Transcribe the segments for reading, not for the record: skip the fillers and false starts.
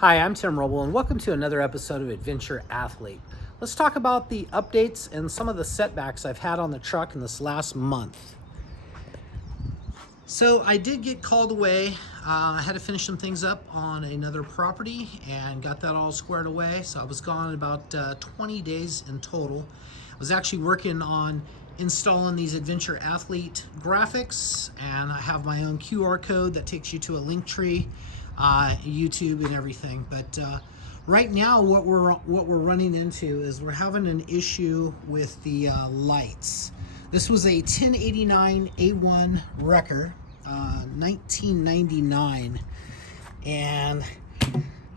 Hi, I'm Tim Roble, and welcome to another episode of Adventure Athlete. Let's talk about the updates and some of the setbacks I've had on the truck in this last month. So I did get called away. I had to finish some things up on another property and got that all squared away. So I was gone about 20 days in total. I was actually working on installing these Adventure Athlete graphics, and I have my own QR code that takes you to a link tree, YouTube and everything. But right now what we're running into is we're having an issue with the lights. This was a 1089 A1 wrecker, 1999, and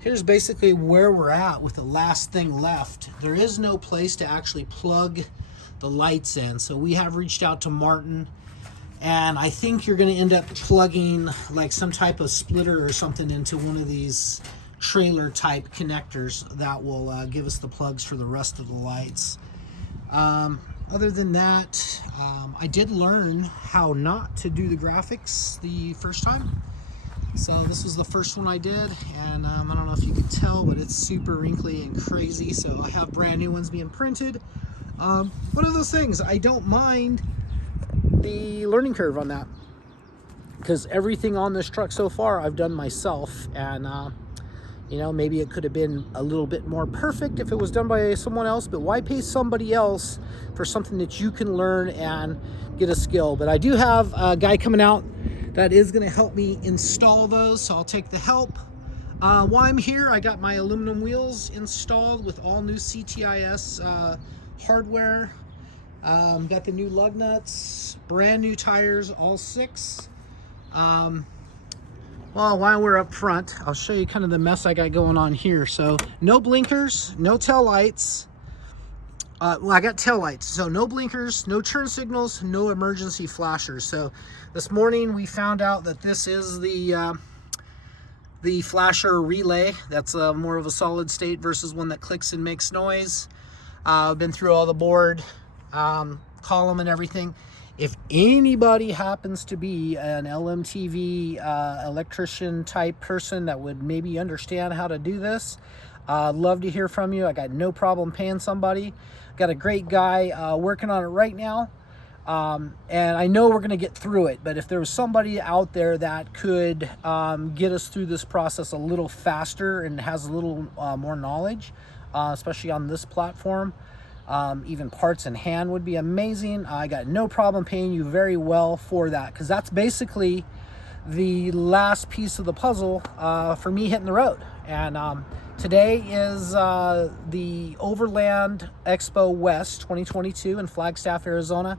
here's basically where we're at with the last thing left. There is no place to actually plug the lights in, so we have reached out to Martin, and I think you're going to end up plugging like some type of splitter or something into one of these trailer type connectors that will give us the plugs for the rest of the lights. Other than that, I did learn how not to do the graphics the first time. So this was the first one I did, and I don't know if you can tell, but it's super wrinkly and crazy. So I have brand new ones being printed. One of those things, I don't mind the learning curve on that, because everything on this truck so far I've done myself, and you know, maybe it could have been a little bit more perfect if it was done by someone else, but why pay somebody else for something that you can learn and get a skill? But I do have a guy coming out that is going to help me install those, so I'll take the help. While I'm here, I got my aluminum wheels installed with all new CTIS hardware. Got the new lug nuts, brand new tires, all 6. Well, while we're up front, I'll show you kind of the mess I got going on here. So no blinkers, no tail lights. Well, I got tail lights, so no blinkers, no turn signals, no emergency flashers. So this morning we found out that this is the flasher relay. That's more of a solid state versus one that clicks and makes noise. I've been through all the board, column and everything. If anybody happens to be an LMTV electrician type person that would maybe understand how to do this, I'd love to hear from you. I got no problem paying somebody. Got a great guy working on it right now, and I know we're going to get through it. But if there was somebody out there that could get us through this process a little faster and has a little more knowledge, especially on this platform, even parts in hand would be amazing. I got no problem paying you very well for that, because that's basically the last piece of the puzzle for me hitting the road. And today is the Overland Expo West 2022 in Flagstaff, Arizona.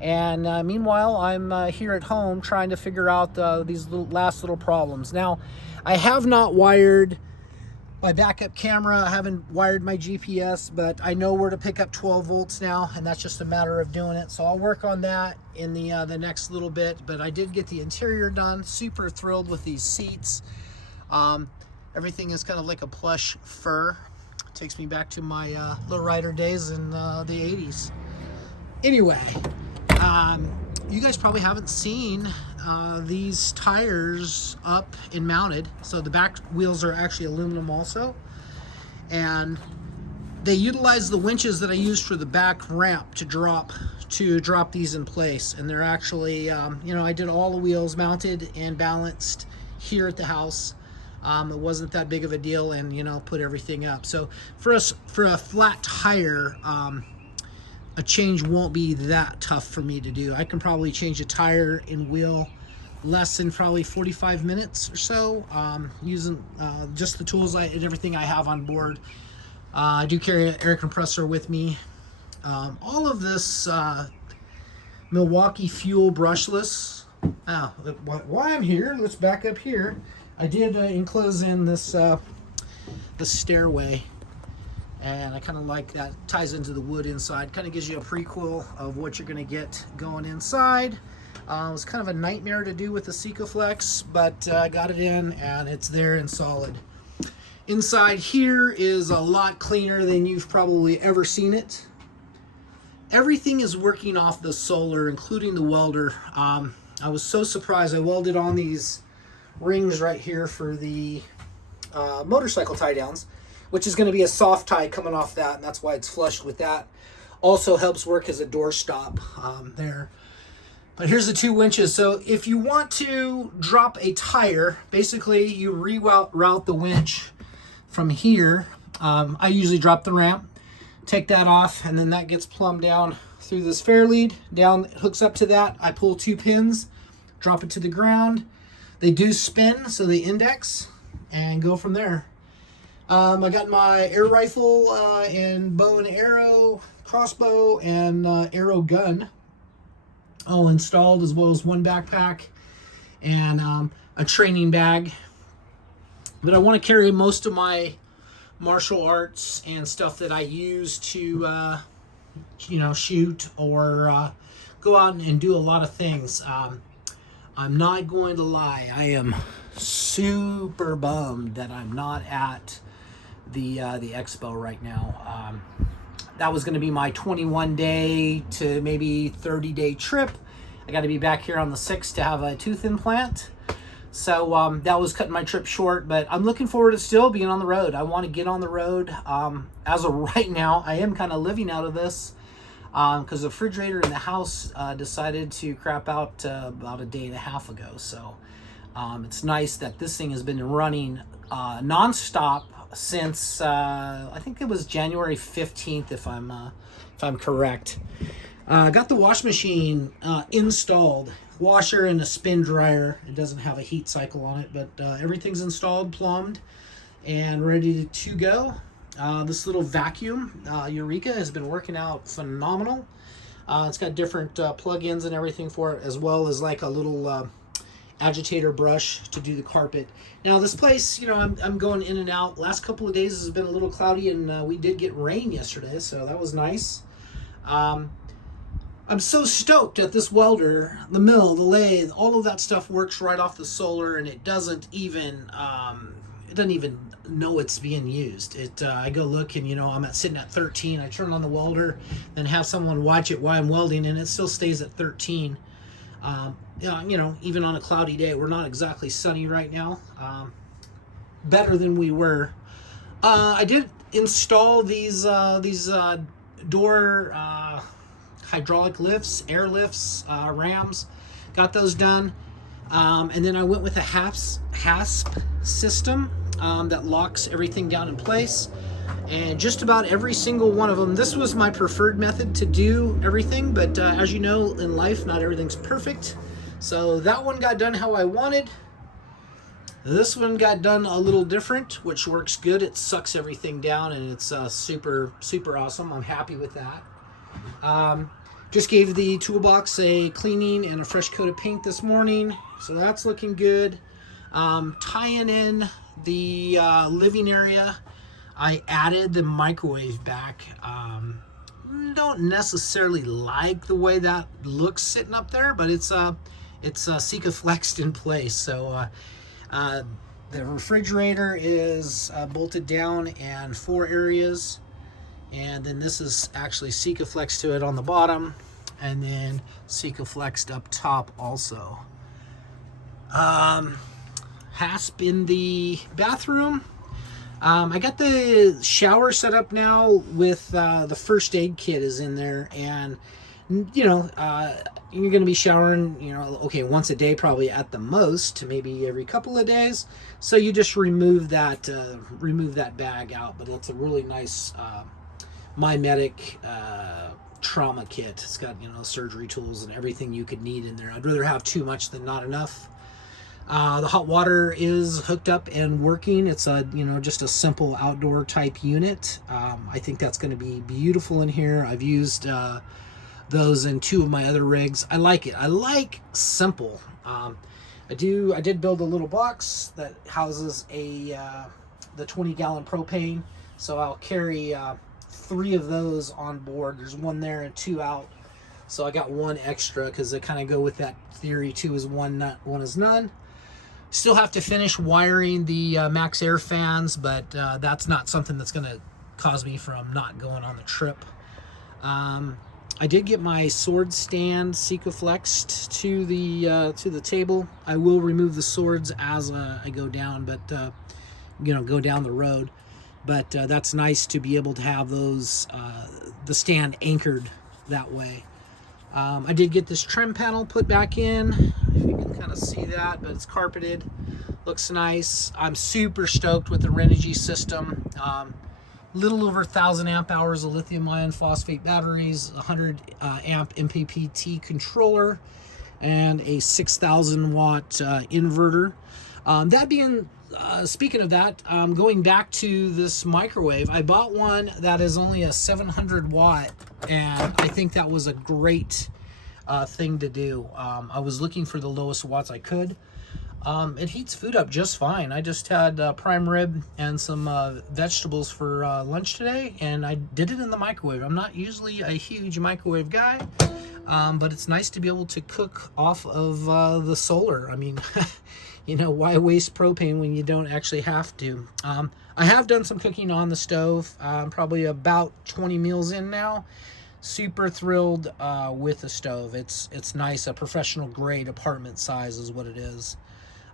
And meanwhile, I'm here at home trying to figure out these last little problems. Now, I have not wired my backup camera, I haven't wired my GPS, but I know where to pick up 12 volts now, and that's just a matter of doing it. So I'll work on that in the next little bit. But I did get the interior done. Super thrilled with these seats. Everything is kind of like a plush fur. Takes me back to my lowrider days in the 80s. Anyway, you guys probably haven't seen these tires up and mounted. So the back wheels are actually aluminum also, and they utilize the winches that I used for the back ramp to drop these in place. And they're actually you know, I did all the wheels mounted and balanced here at the house. It wasn't that big of a deal, and you know, put everything up. So for a flat tire, a change won't be that tough for me to do. I can probably change a tire and wheel less than probably 45 minutes or so, using just the tools and everything I have on board. I do carry an air compressor with me. All of this Milwaukee Fuel brushless. While I'm here, let's back up here. I did enclose in this the stairway, and I kind of like that. Ties into the wood inside, kind of gives you a prequel of what you're going to get going inside. It was kind of a nightmare to do with the Sikaflex, but I got it in and it's there and solid. Inside here is a lot cleaner than you've probably ever seen it. Everything is working off the solar, including the welder. I was so surprised. I welded on these rings right here for the motorcycle tie downs, which is going to be a soft tie coming off that, and that's why it's flush with that. Also helps work as a door stop there. But here's the 2 winches. So if you want to drop a tire, basically you reroute the winch from here. I usually drop the ramp, take that off, and then that gets plumbed down through this fair lead, down, hooks up to that. I pull 2 pins, drop it to the ground. They do spin, so they index, and go from there. I got my air rifle and bow and arrow, crossbow, and arrow gun all installed, as well as one backpack and a training bag. But I want to carry most of my martial arts and stuff that I use to shoot or go out and do a lot of things. I'm not going to lie, I am super bummed that I'm not at the expo right now. That was going to be my 21-day to maybe 30-day trip. I got to be back here on the 6th to have a tooth implant. So that was cutting my trip short, but I'm looking forward to still being on the road. I want to get on the road. As of right now, I am kind of living out of this because the refrigerator in the house decided to crap out about a day and a half ago. So it's nice that this thing has been running nonstop since I think it was January 15th, if I'm correct. Got the wash machine installed, washer and a spin dryer. It doesn't have a heat cycle on it, but everything's installed, plumbed, and ready to go. This little vacuum, Eureka, has been working out phenomenal. It's got different plug-ins and everything for it, as well as like a little agitator brush to do the carpet. Now this place, I'm going in and out. Last couple of days has been a little cloudy, and we did get rain yesterday, so that was nice. I'm so stoked at this welder, the mill, the lathe, all of that stuff works right off the solar, and it doesn't even know it's being used. I go look, and I'm sitting at 13. I turn on the welder, then have someone watch it while I'm welding, and it still stays at 13. Even on a cloudy day. We're not exactly sunny right now. Better than we were. I did install these door hydraulic lifts, air lifts, rams. Got those done. And then I went with a hasp system that locks everything down in place. And just about every single one of them, this was my preferred method to do everything, but as you know, in life, not everything's perfect. So that one got done how I wanted. This one got done a little different, which works good. It sucks everything down, and it's super, super awesome. I'm happy with that. Just gave the toolbox a cleaning and a fresh coat of paint this morning, so that's looking good. Tying in the living area, I added the microwave back. Don't necessarily like the way that looks sitting up there, but it's Sika flexed in place. So the refrigerator is bolted down in 4 areas, and then this is actually Sika flexed to it on the bottom, and then Sika flexed up top also. Hasp in the bathroom. I got the shower set up now with the first aid kit is in there, and you're going to be showering, once a day probably at the most, maybe every couple of days. So you just remove that bag out. But it's a really nice My Medic trauma kit. It's got surgery tools and everything you could need in there. I'd rather have too much than not enough. The hot water is hooked up and working. It's just a simple outdoor type unit. I think that's going to be beautiful in here. I've used those in 2 of my other rigs. I like it. I like simple. I did build a little box that houses the 20-gallon propane. So I'll carry 3 of those on board. There's 1 there and 2 out. So I got 1 extra because I kind of go with that theory. 2 is 1, 1 is none. Still have to finish wiring the max air fans, but that's not something that's going to cause me from not going on the trip. I did get my sword stand Sika flexed to the table. I will remove the swords as I go down, but go down the road. But that's nice to be able to have those, the stand anchored that way. I did get this trim panel put back in, if you can kind of see that, but it's carpeted, looks nice. I'm super stoked with the Renogy system. Little over 1,000 amp hours of lithium ion phosphate batteries, 100 amp MPPT controller, and a 6,000 watt inverter. Speaking of that, going back to this microwave, I bought one that is only a 700 watt, and I think that was a great thing to do. I was looking for the lowest watts I could. It heats food up just fine. I just had prime rib and some vegetables for lunch today, and I did it in the microwave. I'm not usually a huge microwave guy, but it's nice to be able to cook off of the solar. I mean, why waste propane when you don't actually have to? I have done some cooking on the stove, probably about 20 meals in now. Super thrilled with the stove. It's nice, a professional grade apartment size is what it is.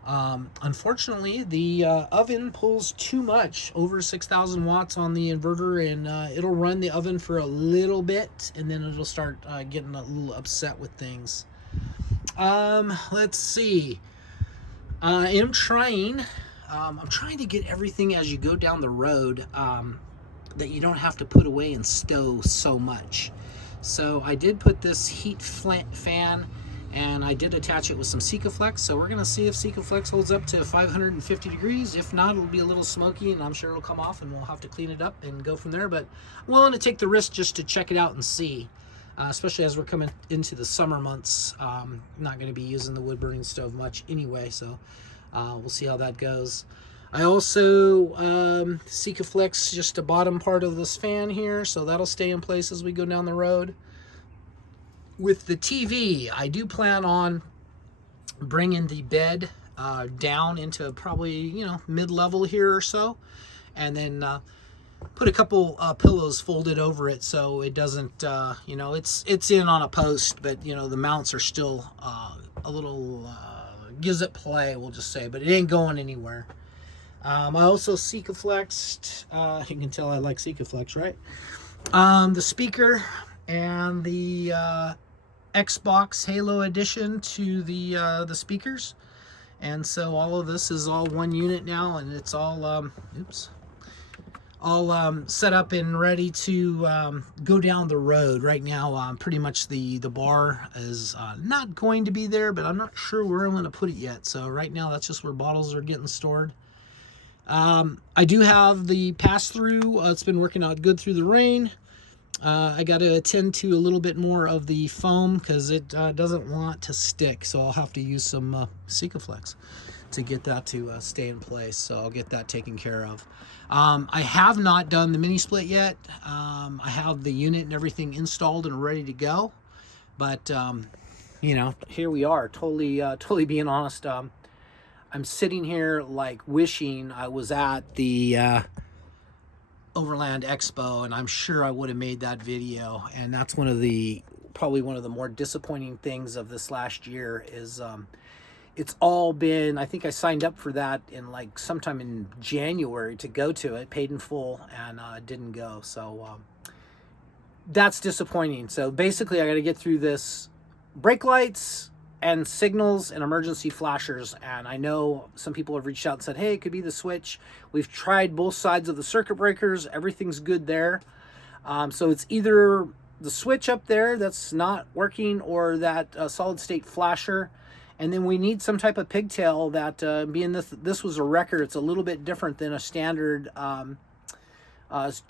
Unfortunately, the oven pulls too much, over 6,000 watts on the inverter, and it'll run the oven for a little bit, and then it'll start getting a little upset with things. Let's see. I'm trying to get everything as you go down the road that you don't have to put away and stow so much. So I did put this heat fan, and I did attach it with some Sikaflex, so we're going to see if Sikaflex holds up to 550 degrees. If not, it'll be a little smoky, and I'm sure it'll come off, and we'll have to clean it up and go from there. But I'm willing to take the risk just to check it out and see, especially as we're coming into the summer months. I'm not going to be using the wood-burning stove much anyway, so we'll see how that goes. I also Sikaflex just the bottom part of this fan here, so that'll stay in place as we go down the road. With the TV, I do plan on bringing the bed down into probably, mid-level here or so, and then put a couple pillows folded over it so it doesn't, it's in on a post, but, the mounts are still a little, gives it play, we'll just say, but it ain't going anywhere. I also Sikaflexed, you can tell I like Sikaflex, right? The speaker and the Xbox Halo Edition to the speakers, and so all of this is all one unit now, and it's all set up and ready to go down the road. Right now, pretty much the bar is not going to be there, but I'm not sure where I'm going to put it yet. So right now, that's just where bottles are getting stored. I do have the pass-through. It's been working out good through the rain. I got to attend to a little bit more of the foam because it doesn't want to stick, so I'll have to use some Sikaflex to get that to stay in place, so I'll get that taken care of. I have not done the mini split yet. I have the unit and everything installed and ready to go, but here we are, totally being honest. I'm sitting here like wishing I was at the Overland Expo, and I'm sure I would have made that video. And that's probably one of the more disappointing things of this last year is it's all been, I think I signed up for that in like sometime in January to go to it, paid in full, and didn't go. So that's disappointing. So basically I got to get through this brake lights and signals and emergency flashers, and I know some people have reached out and said, hey, it could be the switch. We've tried both sides of the circuit breakers, everything's good there. So it's either the switch up there that's not working or that solid state flasher, and then we need some type of pigtail that being this was a wrecker, it's a little bit different than a standard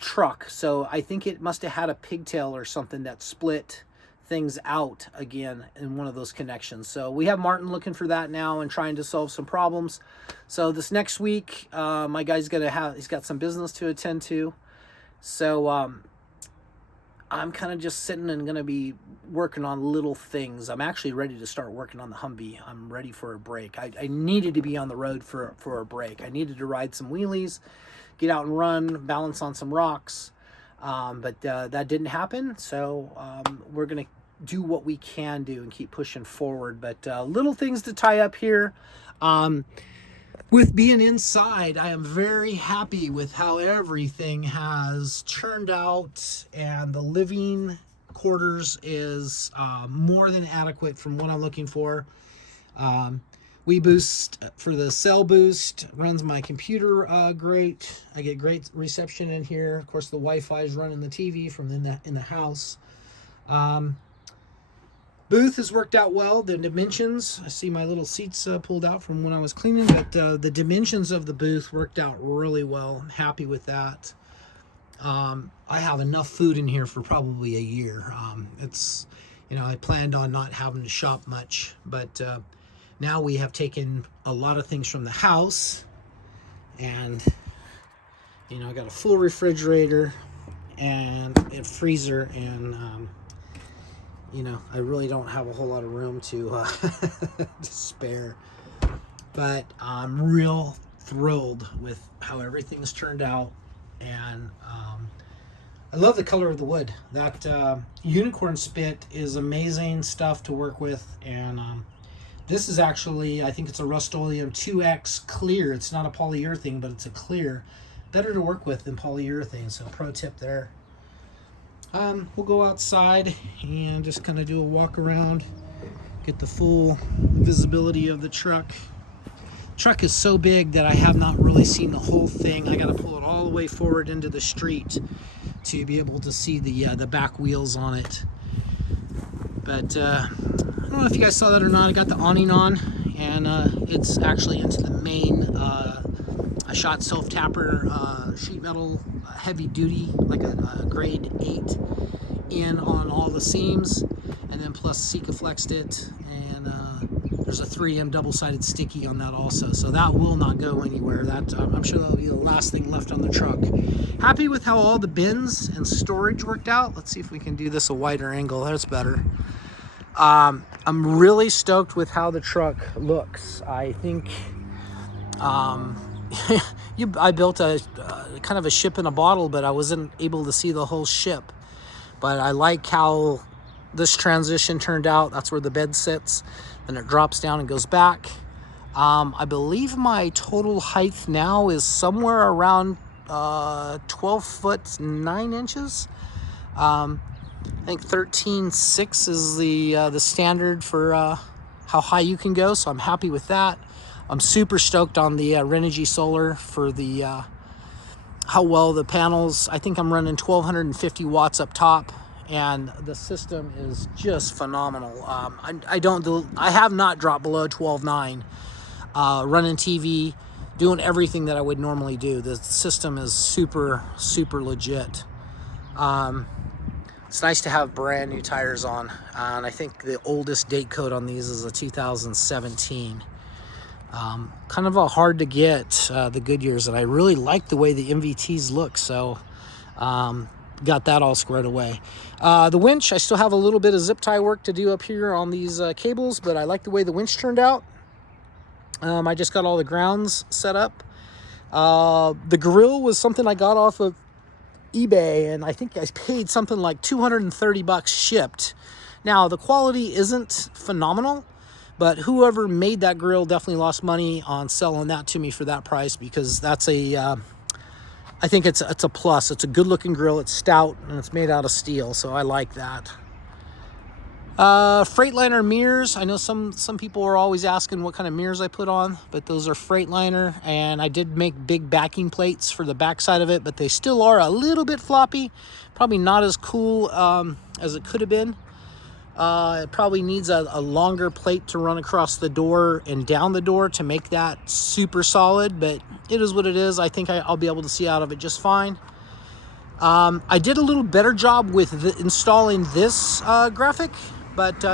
truck, so I think it must have had a pigtail or something that split things out again in one of those connections. So we have Martin looking for that now and trying to solve some problems. So this next week, my guy's he's got some business to attend to. So I'm kind of just sitting and gonna be working on little things. I'm actually ready to start working on the Humvee. I'm ready for a break. I needed to be on the road for a break. I needed to ride some wheelies, get out and run, balance on some rocks. But that didn't happen. So we're gonna do what we can do and keep pushing forward, but little things to tie up here. With being inside, I am very happy with how everything has turned out, and the living quarters is more than adequate from what I'm looking for. WeBoost for the cell boost runs my computer great. I get great reception in here. Of course, the Wi-Fi is running the TV from in the house. Booth has worked out well. The dimensions, I see my little seats pulled out from when I was cleaning, but the dimensions of the booth worked out really well. I'm happy with that. I have enough food in here for probably a year. It's, I planned on not having to shop much, but now we have taken a lot of things from the house, and I got a full refrigerator and a freezer, and I really don't have a whole lot of room to to spare. But I'm real thrilled with how everything's turned out, and I love the color of the wood. That unicorn spit is amazing stuff to work with, and this is actually, I think it's a Rust-Oleum 2X clear. It's not a polyurethane, but it's a clear. Better to work with than polyurethane, so pro tip there. We'll go outside and just kind of do a walk around, get the full visibility of the truck. Truck is so big that I have not really seen the whole thing. I got to pull it all the way forward into the street to be able to see the back wheels on it. But I don't know if you guys saw that or not. I got the awning on, and it's actually into the main I shot self-tapper sheet metal heavy duty, like a grade 8 in on all the seams, and then plus Sika flexed it, and there's a 3M double-sided sticky on that also, so that will not go anywhere. That I'm sure that'll be the last thing left on the truck. Happy with how all the bins and storage worked out. Let's see if we can do this a wider angle. That's better. I'm really stoked with how the truck looks. I think I built a kind of a ship in a bottle, but I wasn't able to see the whole ship. But I like how this transition turned out. That's where the bed sits. Then it drops down and goes back. I believe my total height now is somewhere around 12 foot 9 inches. I think 13.6 is the standard for how high you can go, so I'm happy with that. I'm super stoked on the Renogy Solar for the how well the panels. I think I'm running 1250 watts up top, and the system is just phenomenal. I have not dropped below 12.9. Running TV, doing everything that I would normally do. The system is super legit. It's nice to have brand new tires on, and I think the oldest date code on these is a 2017. Kind of a hard to get the Goodyears, and I really like the way the MVTs look, so got that all squared away. The winch, I still have a little bit of zip tie work to do up here on these cables, but I like the way the winch turned out. I just got all the grounds set up. The grill was something I got off of eBay, and I think I paid something like $230 shipped. Now, the quality isn't phenomenal, but whoever made that grill definitely lost money on selling that to me for that price, because that's I think it's a plus. It's a good looking grill. It's stout and it's made out of steel, so I like that. Freightliner mirrors. I know some people are always asking what kind of mirrors I put on, but those are Freightliner, and I did make big backing plates for the back side of it, but they still are a little bit floppy. Probably not as cool as it could have been. It probably needs a longer plate to run across the door and down the door to make that super solid, but it is what it is. I think I'll be able to see out of it just fine. I did a little better job with installing this graphic, but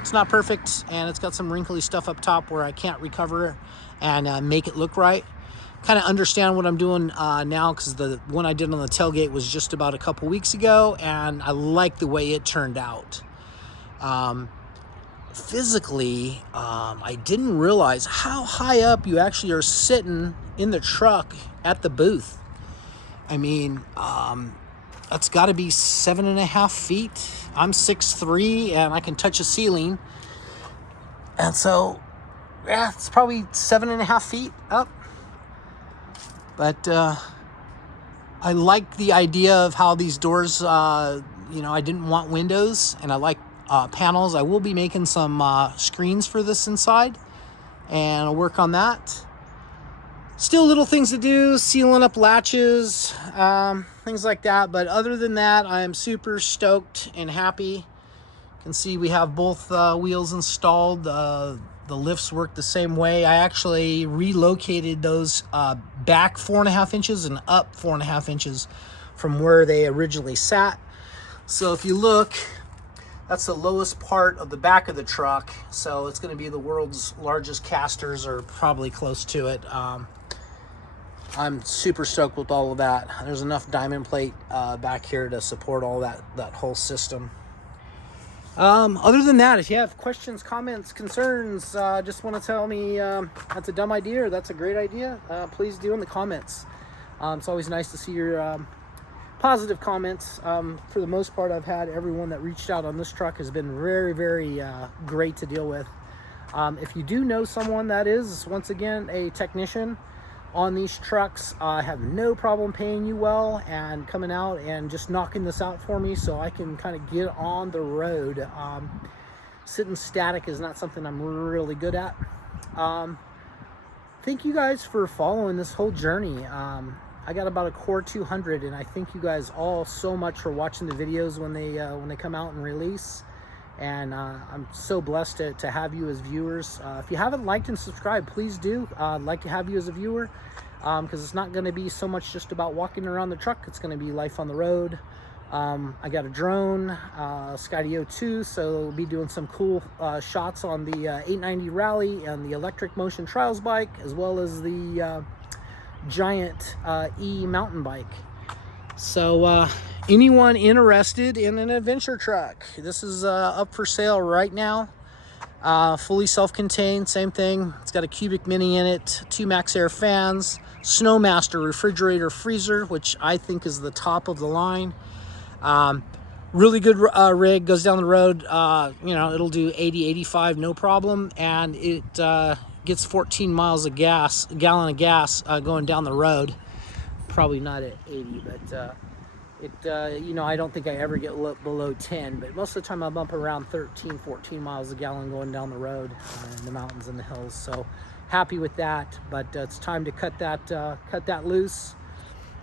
it's not perfect, and it's got some wrinkly stuff up top where I can't recover and make it look right. Kind of understand what I'm doing now, because the one I did on the tailgate was just about a couple weeks ago, and I like the way it turned out. Physically, I didn't realize how high up you actually are sitting in the truck at the booth. I mean, that's got to be 7.5 feet. I'm 6'3", and I can touch a ceiling. And so yeah, it's probably 7.5 feet up. But I like the idea of how these doors, you know, I didn't want windows, and I like panels. I will be making some screens for this inside, and I'll work on that. Still little things to do, sealing up latches, things like that. But other than that, I am super stoked and happy. You can see we have both wheels installed. The lifts work the same way. I actually relocated those back 4.5 inches and up 4.5 inches from where they originally sat. So if you look, that's the lowest part of the back of the truck. So it's going to be the world's largest casters, or probably close to it. I'm super stoked with all of that. There's enough diamond plate back here to support all that whole system. Other than that, if you have questions, comments, concerns, just want to tell me that's a dumb idea or that's a great idea, please do in the comments. It's always nice to see your positive comments. For the most part, I've had everyone that reached out on this truck has been very, very great to deal with. If you do know someone that is, once again, a technician on these trucks, I have no problem paying you well and coming out and just knocking this out for me so I can kind of get on the road. Sitting static is not something I'm really good at. Thank you guys for following this whole journey. I got about a core 200, and I thank you guys all so much for watching the videos when they come out and release. And I'm so blessed to have you as viewers. If you haven't liked and subscribed, please do. I'd like to have you as a viewer, because it's not going to be so much just about walking around the truck. It's going to be life on the road. I got a drone, Skydio 2, so we'll be doing some cool shots on the 890 Rally and the electric motion trials bike, as well as the giant E mountain bike. So anyone interested in an adventure truck, this is up for sale right now. Fully self-contained, same thing. It's got a Cubic Mini in it, 2 Max Air fans, Snowmaster refrigerator freezer, which I think is the top of the line. Really good rig, goes down the road, you know, it'll do 80, 85, no problem. And it gets 14 miles of gas, a gallon of gas going down the road. Probably not at 80, but you know, I don't think I ever get below 10, but most of the time I bump around 13, 14 miles a gallon going down the road in the mountains and the hills. So happy with that, but it's time to cut that loose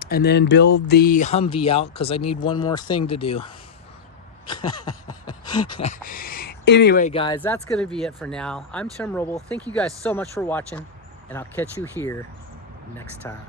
and then build the Humvee out, because I need one more thing to do. Anyway, guys, that's going to be it for now. I'm Tim Roble. Thank you guys so much for watching, and I'll catch you here next time.